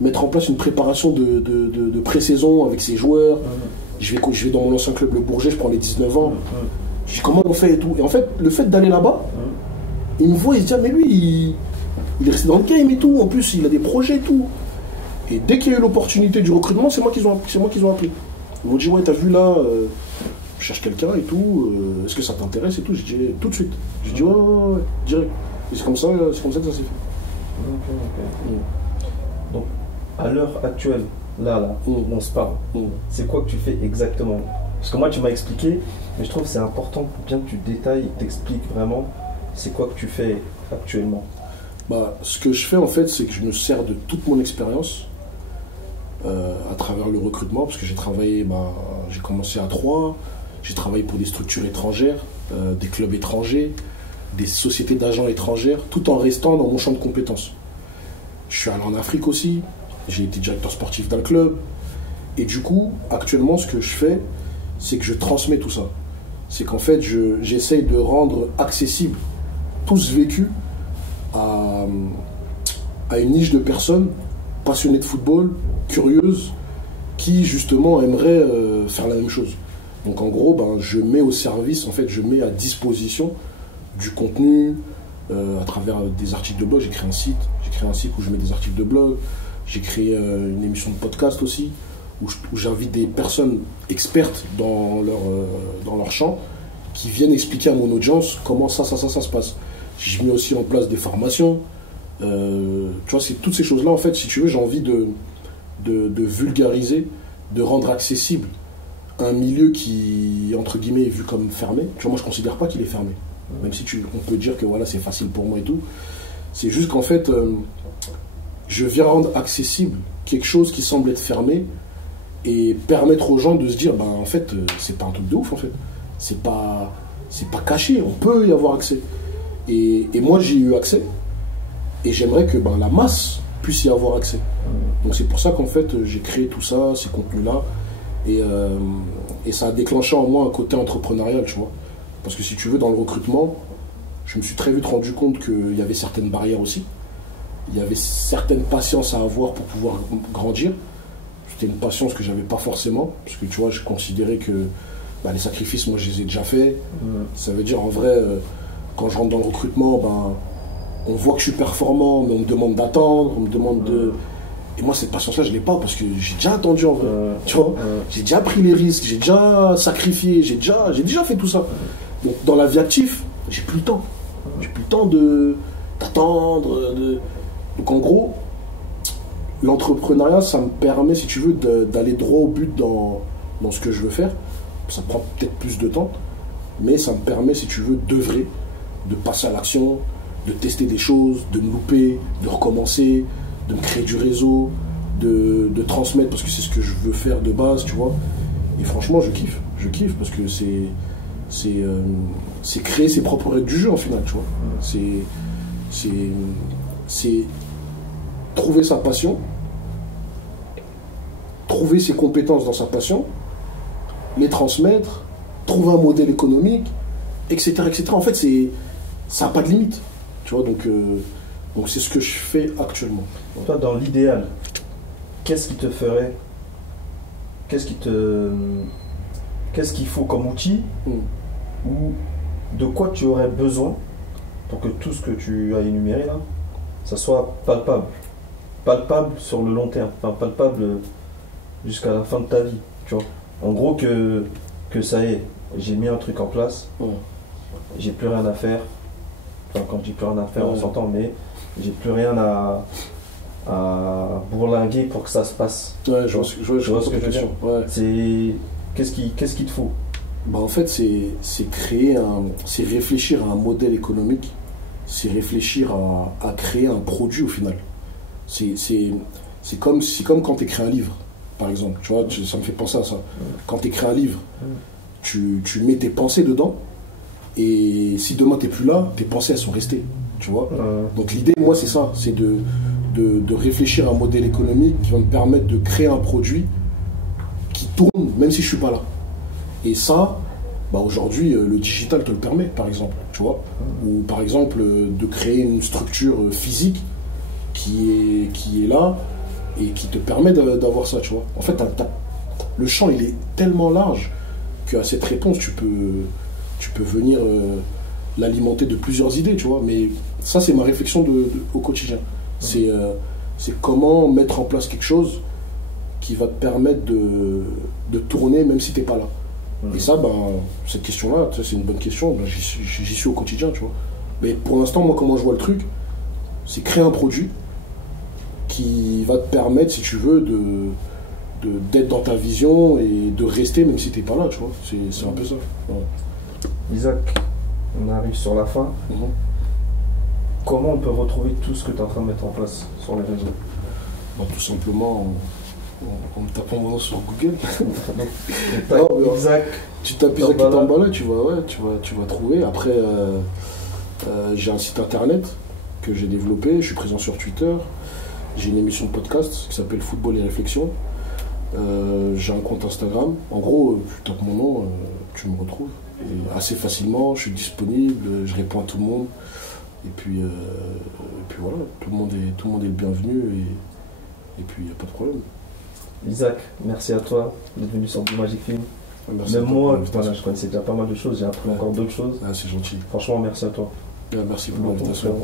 mettre en place une préparation de pré-saison avec ses joueurs. Je vais dans mon ancien club, le Bourget, je prends les 19 ans. Je dis, comment on fait et tout. Et en fait, le fait d'aller là-bas, il me voit, il se dit, ah, mais lui, il est resté dans le game et tout. En plus, il a des projets et tout. Et dès qu'il y a eu l'opportunité du recrutement, c'est moi qu'ils ont appelé. Ils m'ont dit, ouais, t'as vu là, je cherche quelqu'un et tout, est-ce que ça t'intéresse et tout. J'ai dit, tout de suite. J'ai dit, ouais, direct. Et c'est comme ça que ça s'est fait. Donc, à l'heure actuelle, là, on se parle, c'est quoi que tu fais exactement? Parce que moi, tu m'as expliqué, mais je trouve que c'est important pour bien que tu détailles, t'expliques vraiment, c'est quoi que tu fais actuellement? Bah, ce que je fais, en fait, c'est que je me sers de toute mon expérience à travers le recrutement, parce que j'ai commencé à Troyes, j'ai travaillé pour des structures étrangères, des clubs étrangers, des sociétés d'agents étrangères, tout en restant dans mon champ de compétences. Je suis allé en Afrique aussi, j'ai été directeur sportif d'un club, et du coup, actuellement, ce que je fais, c'est que je transmets tout ça. C'est qu'en fait, j'essaye de rendre accessible tout ce vécu à une niche de personnes passionnées de football, curieuses, qui justement aimeraient faire la même chose. Donc en gros, ben, je mets au service, en fait, je mets à disposition du contenu à travers des articles de blog. J'ai créé un site où je mets des articles de blog. J'ai créé une émission de podcast aussi, où j'invite des personnes expertes dans leur champ qui viennent expliquer à mon audience comment ça se passe. Je mets aussi en place des formations. Tu vois, c'est toutes ces choses-là, en fait, si tu veux, j'ai envie de vulgariser, de rendre accessible un milieu qui, entre guillemets, est vu comme fermé. Tu vois, moi, je ne considère pas qu'il est fermé. Même si on peut dire que voilà, c'est facile pour moi et tout. C'est juste qu'en fait, je viens rendre accessible quelque chose qui semble être fermé et permettre aux gens de se dire, ben, en fait, c'est pas un truc de ouf, en fait. C'est pas caché, on peut y avoir accès. Et moi, j'ai eu accès. Et j'aimerais que la masse puisse y avoir accès. Donc c'est pour ça qu'en fait j'ai créé tout ça, ces contenus-là, et ça a déclenché en moi un côté entrepreneurial, tu vois. Parce que si tu veux, dans le recrutement, je me suis très vite rendu compte qu'il y avait certaines barrières aussi. Il y avait certaines patiences à avoir pour pouvoir grandir. C'était une patience que j'avais pas forcément, parce que tu vois, je considérais que les sacrifices, moi je les ai déjà faits. Ça veut dire en vrai, quand je rentre dans le recrutement, on voit que je suis performant, mais on me demande d'attendre, on me demande de... Et moi cette patience-là, je l'ai pas, parce que j'ai déjà attendu en vrai. Tu vois, j'ai déjà pris les risques, j'ai déjà sacrifié, j'ai déjà fait tout ça. Donc dans la vie active, j'ai plus le temps. J'ai plus le temps d'attendre. Donc en gros, l'entrepreneuriat, ça me permet, si tu veux, d'aller droit au but dans ce que je veux faire. Ça prend peut-être plus de temps, mais ça me permet, si tu veux, d'œuvrer, de passer à l'action, de tester des choses, de me louper, de recommencer, de me créer du réseau, de transmettre, parce que c'est ce que je veux faire de base, tu vois. Et franchement, je kiffe, parce que c'est créer ses propres règles du jeu, en final, tu vois. C'est trouver sa passion, trouver ses compétences dans sa passion, les transmettre, trouver un modèle économique, etc. etc. En fait, ça n'a pas de limite. Tu vois, donc c'est ce que je fais actuellement. Toi, dans l'idéal, qu'est-ce qui te ferait... Qu'est-ce qu'il faut comme outil ou de quoi tu aurais besoin pour que tout ce que tu as énuméré là, ça soit palpable. Palpable sur le long terme, enfin palpable jusqu'à la fin de ta vie, tu vois. En gros que ça y est, j'ai mis un truc en place, j'ai plus rien à faire. Enfin, quand je dis plus rien à faire, on s'entend, mais j'ai plus rien à bourlinguer pour que ça se passe. Ouais, je vois ce que je veux dire. Ouais. Qu'est-ce qu'il te faut? En fait, c'est réfléchir à un modèle économique, c'est réfléchir à créer un produit au final. C'est comme quand tu écris un livre, par exemple. Tu vois, ça me fait penser à ça. Quand tu écris un livre, tu mets tes pensées dedans, et si demain tu n'es plus là, tes pensées elles sont restées. Tu vois. Donc l'idée, moi, c'est ça, c'est de réfléchir à un modèle économique qui va me permettre de créer un produit qui tourne, même si je suis pas là. Et ça, aujourd'hui, le digital te le permet, par exemple, tu vois. Ou par exemple, de créer une structure physique qui est là et qui te permet d'avoir ça, tu vois. En fait, le champ, il est tellement large qu'à cette réponse, tu peux venir l'alimenter de plusieurs idées, tu vois. Mais ça, c'est ma réflexion au quotidien. C'est comment mettre en place quelque chose qui va te permettre de tourner même si tu n'es pas là. Et ça, cette question-là, c'est une bonne question. J'y suis au quotidien, tu vois. Mais pour l'instant, moi, comment je vois le truc, c'est créer un produit qui va te permettre, si tu veux, d'être dans ta vision et de rester même si tu n'es pas là, tu vois. C'est un peu ça. Ouais. Isaac, on arrive sur la fin. Comment on peut retrouver tout ce que tu es en train de mettre en place sur les réseaux? Tout simplement en me tapant mon nom sur Google. Isaac, tu tapes Isaac Itambala, tu vas trouver. Après, j'ai un site internet que j'ai développé, je suis présent sur Twitter, j'ai une émission de podcast qui s'appelle Football et Réflexion. J'ai un compte Instagram. En gros, tu tapes mon nom, tu me retrouves. Et assez facilement, je suis disponible, je réponds à tout le monde. Et puis voilà, tout le monde est le bienvenu et puis il n'y a pas de problème. Isaac, merci à toi d'être venu sur Blue Magic Film. Merci. Même moi, je connaissais déjà pas mal de choses, j'ai appris encore d'autres choses. C'est gentil. Franchement, merci à toi. Merci pour l'invitation.